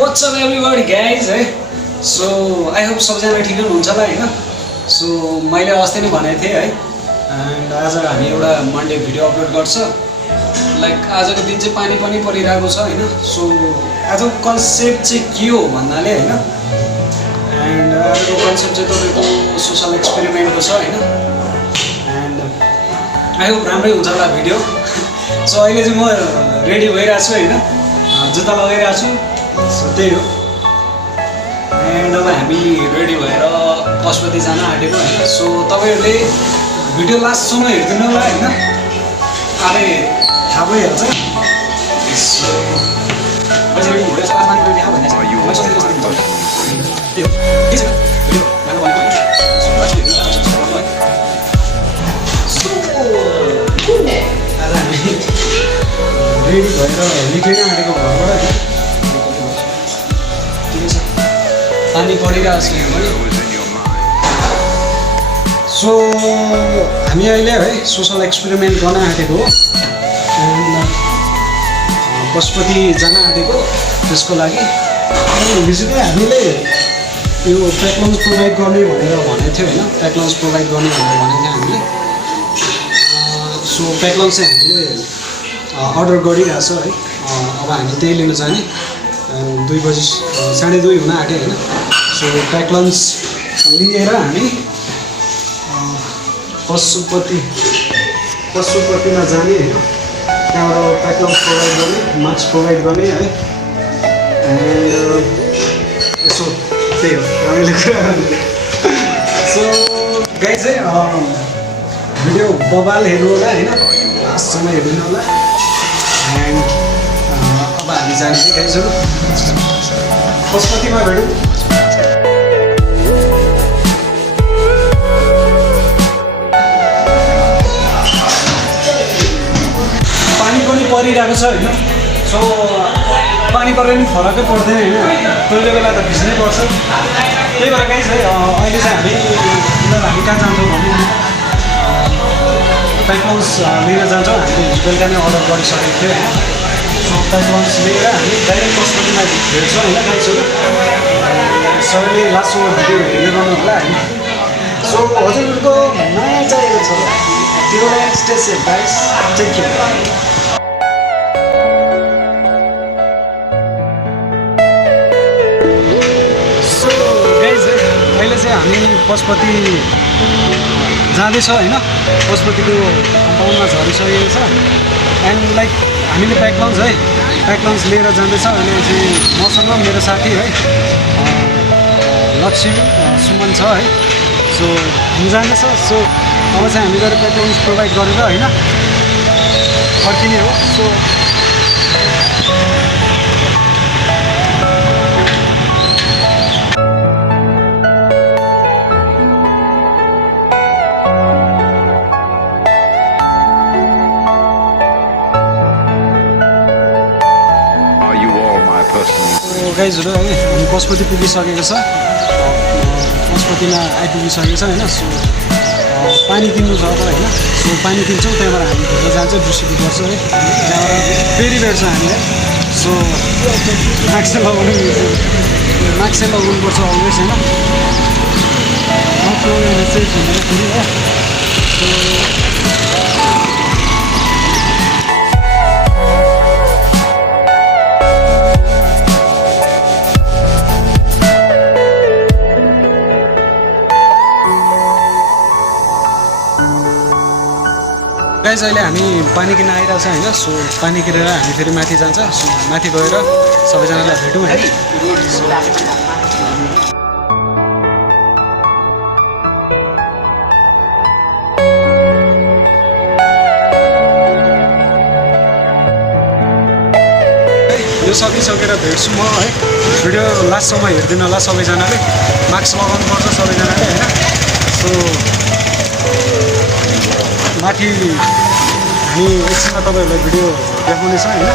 What's up everybody guys है so I hope सबैजना ठिकै हुनुहुन्छ होला हैन सो मैले अस्ति नै भनेको थिएँ है एन्ड आज हामी एउटा मन्डे भिडियो अपलोड गर्छ लाइक आजको दिन चाहिँ पानी पनि परिरहेको छ हैन सो आजको कन्सेप्ट चाहिँ के हो भन्नाले हैन एन्ड आजको कन्सेप्ट चाहिँ तपाईको सोशल एक्सपेरिमेन्टको छ हैन एन्ड आई होप राम्रै हुन्छ होला भिडियो सो अहिले चाहिँ म रेडी भइरहेको छु हैन जुत्ता लगाइरहेको छु सो त्यही हो एन्ड अब हामी रेडी भएर पशुपति जान आँटेको होइन सो तपाईँहरूले भिडियो लास्टसम्म हेरिदिनु होला होइन अब थाहा भइहाल्छ सो आज हामी रेडी भएर निक्लिन आँटेको घरबाट पानी परिरहेको छ यहाँ सो हामी अहिले है सोसल एक्सपेरिमेन्ट गर्न आँटेको हो एन्ड पशुपति जान आँटेको त्यसको लागि बेसिकली हामीले यो प्याक लन्च प्रोभाइड गर्ने भनेर भनेको थियो होइन प्याक लन्च प्रोभाइड गर्ने भनेर भनेको थियो हामीले सो प्याक लन्च चाहिँ हामीले अर्डर गरिरहेको छ है अब हामी त्यही लिन जाने 2 बजी 2:30 हुन आँट्यो होइन सो प्याक लन्च लिएर हामी पशुपतिमा जाने होइन त्यहाँबाट प्याक लन्च प्रोभाइड गर्ने मास्क प्रोभाइड गर्ने है एन्ड यसो त्यही हो हामीले कुरा सो गाइज चाहिँ भिडियो बबाल हेर्नु होला होइन लास्टसम्म हेर्नु होला एन्ड अब हामी जाने गाइजहरू पशुपतिमा भेटौँ परिरहेको छ होइन सो पानी परेर पनि फरकै पर्दैन होइन कोही बेला त भिज्नै पर्छ त्यही भएर गाइस है अहिले चाहिँ हामी कहाँ जान्छौँ भने प्याक लन्च लिन जान्छौँ हामीले बेलुका नै अर्डर गरिसकेको थियो होइन सो प्याक लन्च लिएर हामी डाइरेक्ट पशुपतिमा भेट्छौँ होइन गाइसहरू सबैले लास्टसम्म भिडियो हेर्दै गर्नु होला होइन सो हजुरहरूको नयाँ चाहिएको छ त्यो स्टेसन गाइस टेक केयर हामी पशुपति जाँदैछ होइन पशुपतिको कम्पाउन्डमा झरिसकेको छ एन्ड लाइक हामीले प्याक लन्च लिएर जाँदैछ अहिले चाहिँ मसँग मेरो साथी है लक्ष्मी सुमन छ है सो हामी जाँदैछ सो अब चाहिँ हामी गएर प्याक लन्च प्रोभाइड गरेर होइन फर्किने हो सो गाइजहरू है हामी पशुपति पुगिसकेको छ पशुपतिमा आइपुगिसकेको छ होइन सो पानी किन्नु छ अब होइन सो पानी किन्छौँ त्यहाँबाट हामी भित्र जान्छौँ डिस्ट्रिब्युट गर्छौँ है त्यहाँबाट फेरि भेट्छौँ हामीले सो मास्क लगाउनुपर्छ अलवेज होइन सेफ हुँदैन फेरि हो सो गाइज अहिले हामी पानी किन्न आइरहेको छ होइन सो पानी किनेर हामी फेरि माथि जान्छ सो माथि गएर सबैजनालाई भेटौँ है यो सकिसकेर भेट्छु म है भिडियो लास्टसम्म हेरिदिनु होला सबैजनाले मास्क लगाउनुपर्छ सबैजनाले होइन सो माथि हामी एकछिनमा तपाईँहरूलाई भिडियो देखाउनेछ होइन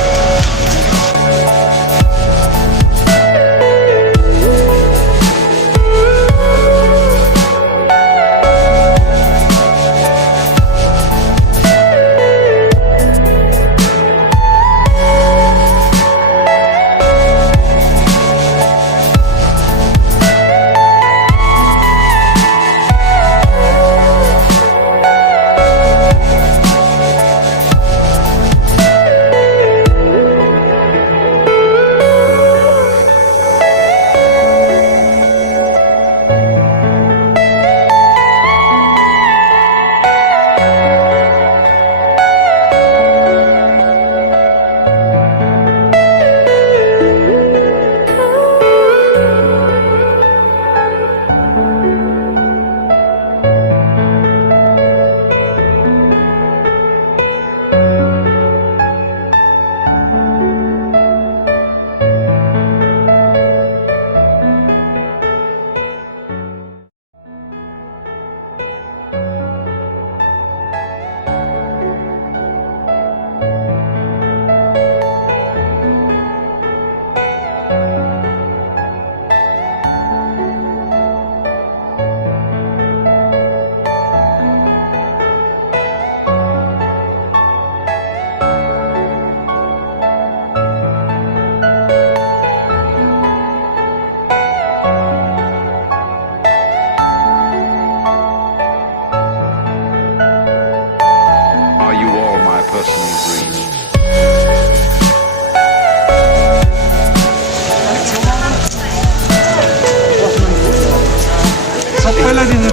personal dreams. सबैलाई दिनु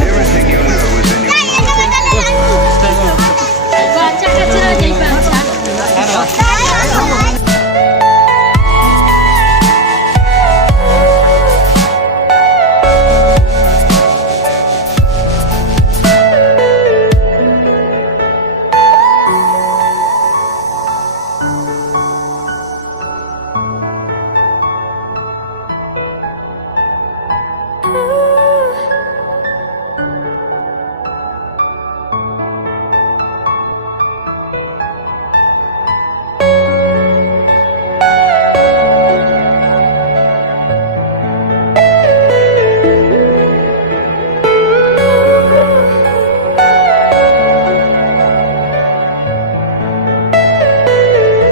Everything you know is in your mind.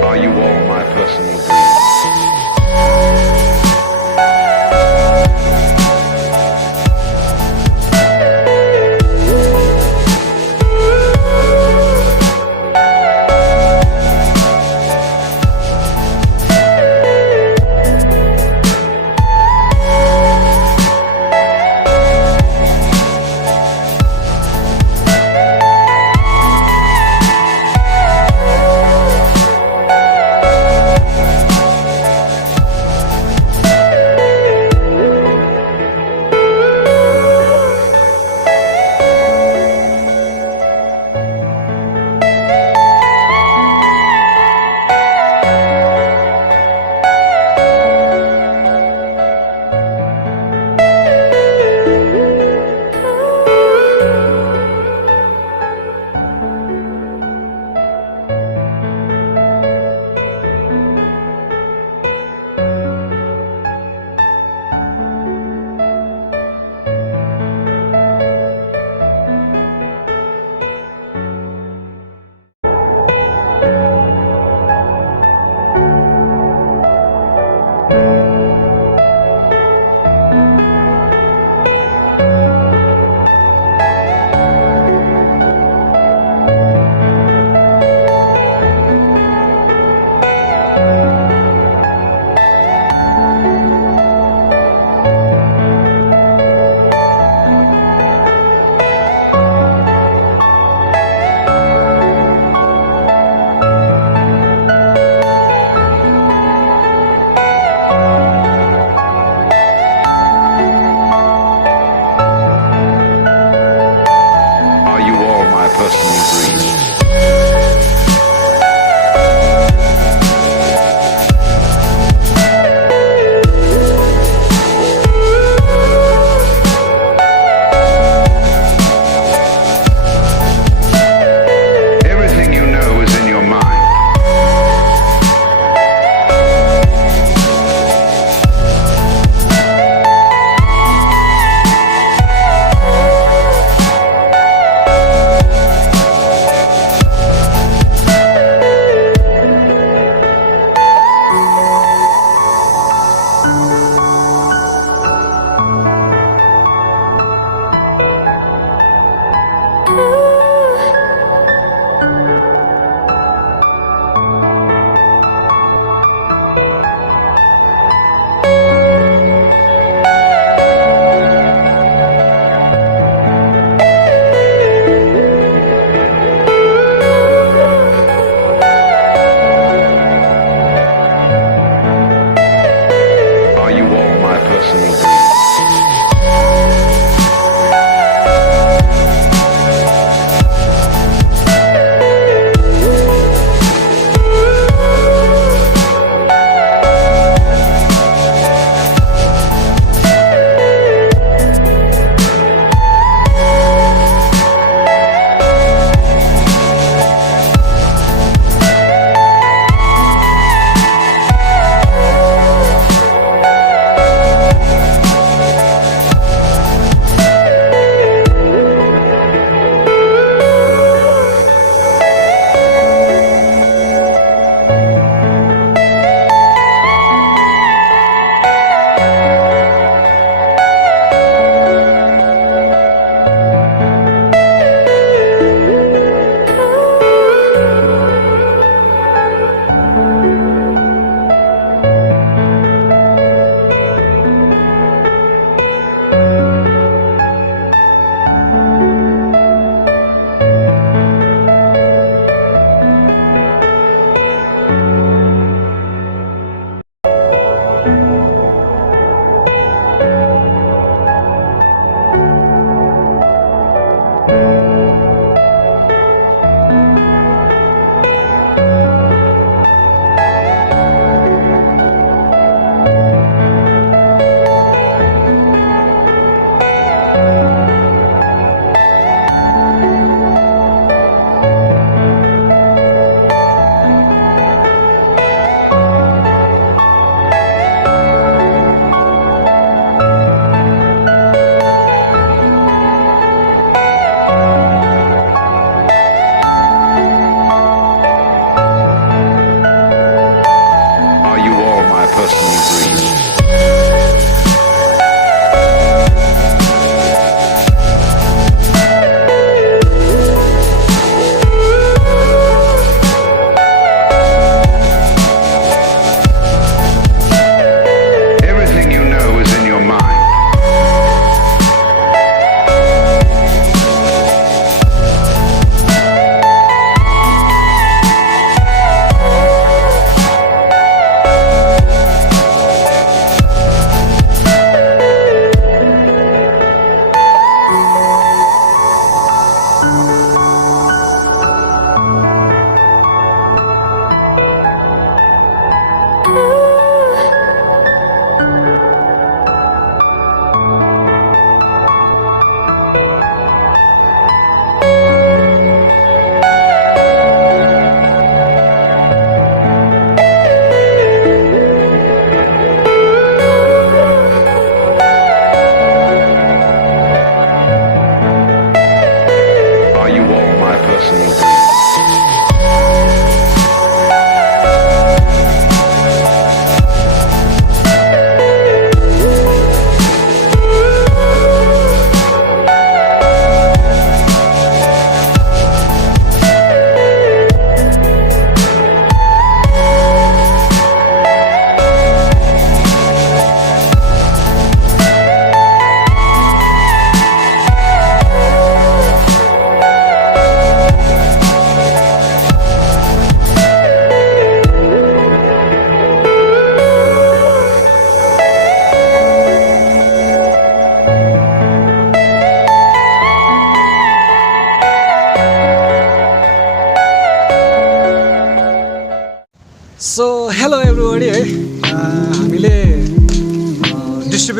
Are you all my personal dreams? Are you all my personal dreams? Everything you know is in your mind.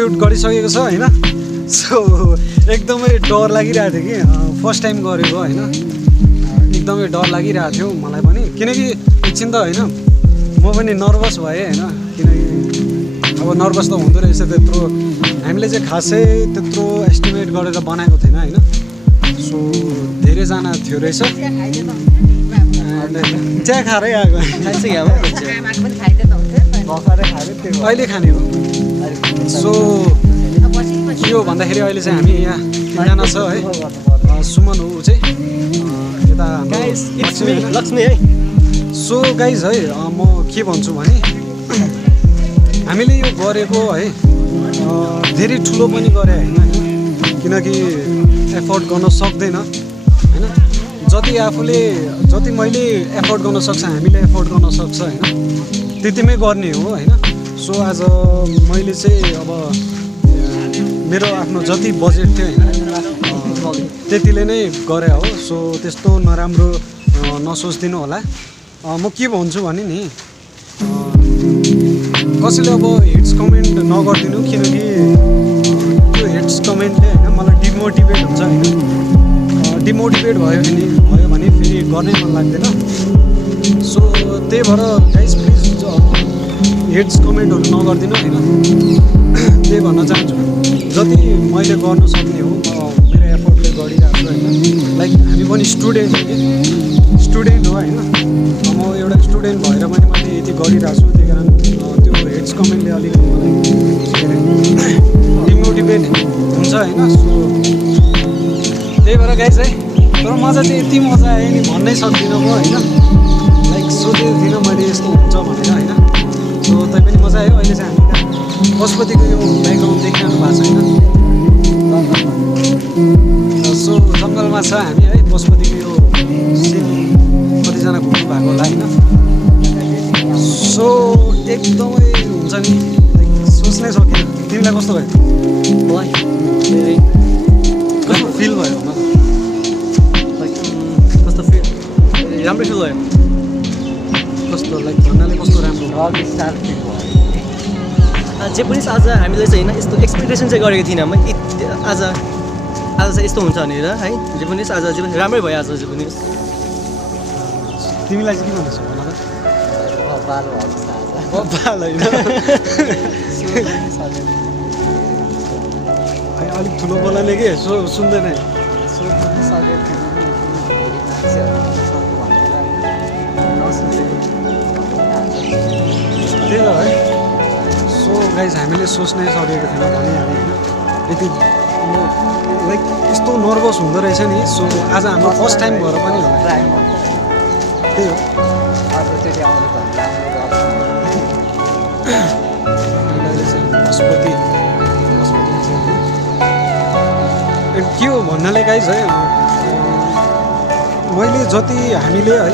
Estimate गरिसकेको छ होइन। सो एकदमै डर लागिरहेको थियो कि फर्स्ट टाइम गरेको होइन, एकदमै डर लागिरहेको थियो मलाई पनि, किनकि एकछिन त होइन म पनि नर्भस भएँ होइन, किनकि अब नर्भस त हुँदो रहेछ त्यत्रो, हामीले चाहिँ खासै त्यत्रो एस्टिमेट गरेर बनाएको थिएन होइन। सो धेरैजना थियो रहेछ, चिया खाएरै आएको अहिले खाने हो। सो के हो भन्दाखेरि अहिले चाहिँ हामी यहाँ 3जना छ है, सुमन हो ऊ चाहिँ यता लक्ष्मी है। सो गाइज है म के भन्छु भने हामीले यो गरेको है धेरै ठुलो पनि गरे होइन, किनकि एफोर्ड गर्न सक्दैन होइन, जति मैले एफोर्ड गर्न सक्छ, हामीले एफोर्ड गर्न सक्छ होइन, त्यतिमै गर्ने हो होइन। सो आज मैले चाहिँ अब मेरो आफ्नो जति बजेट थियो होइन त्यतिले नै गरे हो। सो त्यस्तो नराम्रो नसोचिदिनु होला। म के भन्छु भने नि कसैले अब हेट्स कमेन्ट नगरिदिनु, किनकि त्यो हेट्स कमेन्टले होइन मलाई डिमोटिभेट हुन्छ होइन, डिमोटिभेट भयो भने फेरि गर्नै मन लाग्दैन। सो त्यही भएर गाइज प्लिज हेट्स कमेन्टहरू नगरिदिनु होइन, त्यही भन्न चाहन्छु। जति मैले गर्न सक्ने हो मेरो एफोर्टले गरिरहेको छु होइन, लाइक हामी पनि स्टुडेन्ट हो होइन, म एउटा स्टुडेन्ट भएर पनि मैले यति गरिरहेको छु, त्यही कारण त्यो हेट्स कमेन्टले अलिकति मलाई के अरे डिमोटिभेट हुन्छ होइन। सो त्यही भएर गाइज है, तर मजा चाहिँ यति मजा आयो नि भन्नै सक्दिनँ म होइन, लाइक सोचेको थिइनँ मैले यस्तो हुन्छ भनेर होइन। सो तै पनि मजा आयो। अहिले चाहिँ हामी पशुपतिको यो ब्याकग्राउन्ड देखिरहनु भएको छ होइन, सो जङ्गलमा छ हामी है, पशुपतिको यो सिन कतिजना घुम्नु भएको होला होइन। सो एकदमै हुन्छ नि लाइक सोच्नै सकिनँ। तिमीलाई कस्तो भयो? कस्तो फिल भयो लाइक कस्तो फिल? राम्रो फिल भयो। कस्तो लाइक भन्नाले कस्तो राम्रो जे पनि आज हामीले चाहिँ होइन यस्तो एक्सपेक्टेसन चाहिँ गरेको थिइनँ म आज चाहिँ यस्तो हुन्छ भनेर है। जे पनि आज जे पनि राम्रै भयो आज जे पनि। तिमीलाई चाहिँ के भन्दैछौ भन त? बब्बाल होइन अलिक ठुलो बोलाले के सुन्दैन। त्यही त है। सो गाइज हामीले सोच्नै सकेको थिएन भने हामी यति लाइक यस्तो नर्भस हुँदो रहेछ नि। सो आज हाम्रो फर्स्ट टाइम भएर पनि होला, त्यही हो। पशुपति के हो भन्नाले गाइज है, मैले जति हामीले है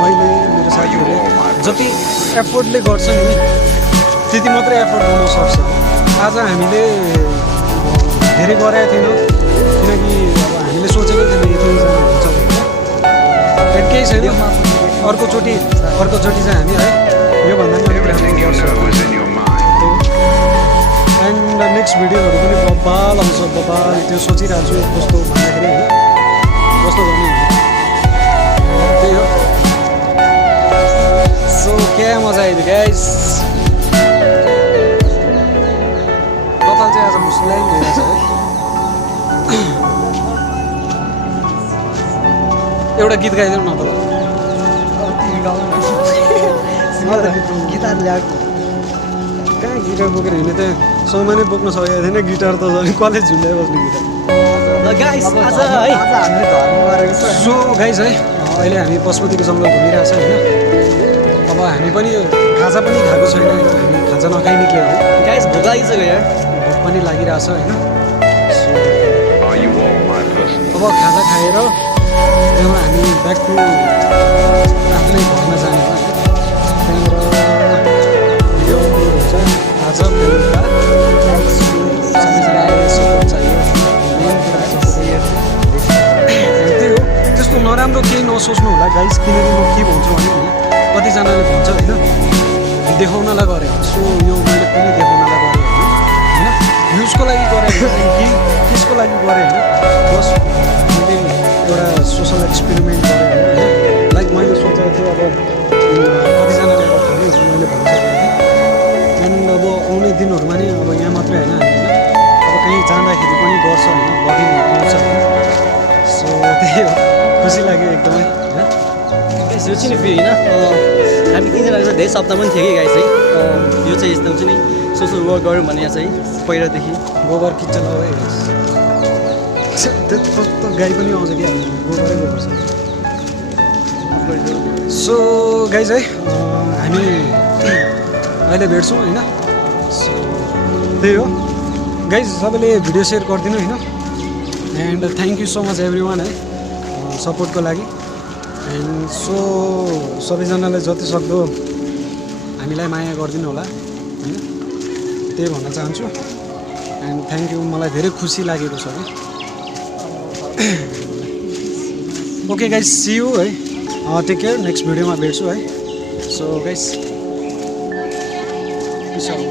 मैले मेरो साथीहरूले जति एफोर्टले गर्छ नि त्यति मात्रै एफोर्ट गर्न सक्छ। आज हामीले धेरै गरेका थिएनौँ, किनकि अब हामीले सोचेकै थिएन यतिजना हुन्छ भनेर। केही छैन, अर्कोचोटि चाहिँ हामी है योभन्दा पनि अलिक राम्रो गर्छौँ। एन्ड नेक्स्ट भिडियोहरू पनि बब्बाल आउँछ, बब्बाल त्यो सोचिरहेको छु कस्तो भन्दाखेरि होइन, कस्तो गर्ने त्यही हो। सो क्या मजा आयो गाइस। कपाल चाहिँ आज मुस्लाइन भइरहेछ है। एउटा गीत गाइदेऊ न त। गिटार ल्याएको कहाँ गिटार बोकेर हिँड्ने त सामानै बोक्न सकेको थिएन, गिटार त झन् कलेज झुन्डाइ बस्ने गिटार। सो गाइस है अहिले हामी पशुपतिको जङ्गल घुमिरहेको छ होइन। अब हामी पनि खाजा पनि खाएको छैन, हामी खाजा नखाइ निक्ल्यो है गाइस। भोक लागिसक्यो यार, भोक पनि लागिरहेछ होइन। Are you all my personal? अब खाजा खाएर त्यहाँबाट हामी ब्याक टु आफ्नै घरमा जाने हो। त्यहाँबाट भिडियो अपलोड हुन्छ आज बेलुका। सबैजनाले सपोर्ट चाहियो, मेन कुरा त्यही हो। त्यस्तो नराम्रो केही नसोच्नु होला गाइस, किनकि म के भन्छु भने कतिजनाले भन्छ होइन देखाउनलाई गरेँ। सो यो मैले पनि देखाउनलाई गरेँ होइन। भ्युजको लागि गरेँ कि त्यसको लागि गरेँ होइन बस मैले एउटा सोसल एक्सपेरिमेन्ट गरेँ होइन लाइक मैले सोचेको थिएँ अब कतिजनाले गर्छ भने मैले भनिसकेको थिएँ एन्ड अब आउने दिनहरूमा नि अब यहाँ मात्रै होइन होइन अब कहीँ जाँदाखेरि पनि गर्छ होइन ब्लगिङ आउँछ होइन सो त्यही हो खुसी लाग्यो एकदमै होइन यो चाहिँ नि फेरि होइन हामी तिनजना चाहिँ धेरै सप्ताह पनि थियो कि गाई चाहिँ यो चाहिँ यस्तो हुन्छ नि सोसल वर्क गरौँ भने चाहिँ पहिलादेखि गोबर किचन हो है त्यो गाई पनि आउँछ कि हामी गोबरै गोबर छ सो गाइज है हामी अहिले भेट्छौँ होइन सो त्यही हो गाइज सबैले भिडियो सेयर गरिदिनु होइन and thank you so much every one है सपोर्टको लागि एन्ड सो सबैजनाले जति सक्दो हामीलाई माया गरिदिनु होला होइन त्यही भन्न चाहन्छु एन्ड थ्याङ्क यू मलाई धेरै खुसी लागेको छ कि ओके गाइज सी यू है टेक केयर नेक्स्ट भिडियोमा भेट्छु है so guys peace out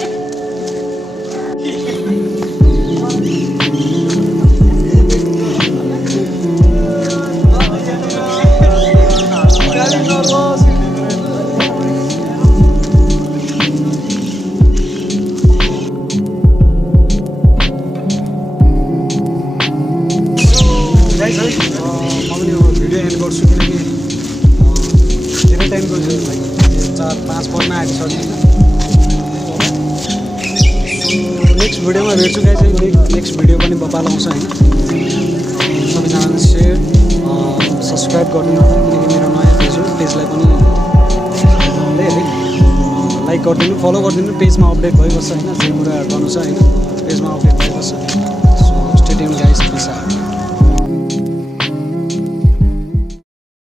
guys है म पनि अब भिडियो एन्ड गर्छु किनकि धेरै टाइम गयो लाइक 4-5 पटमा आइसक्यो नेक्स्ट भिडियोमा भेट्छु गाइज है नेक्स्ट भिडियो पनि बबाल आउँछ होइन सबैजनाले सेयर सब्सक्राइब गरिदिनु होला किनकि मेरो नयाँ पेज हो पेजलाई पनि है लाइक गरिदिनु फलो गरिदिनु पेजमा अपडेट भइबस्छ होइन जे कुरा गर्नु छ होइन पेजमा अपडेट भइबस्छ so stay tune guys peace out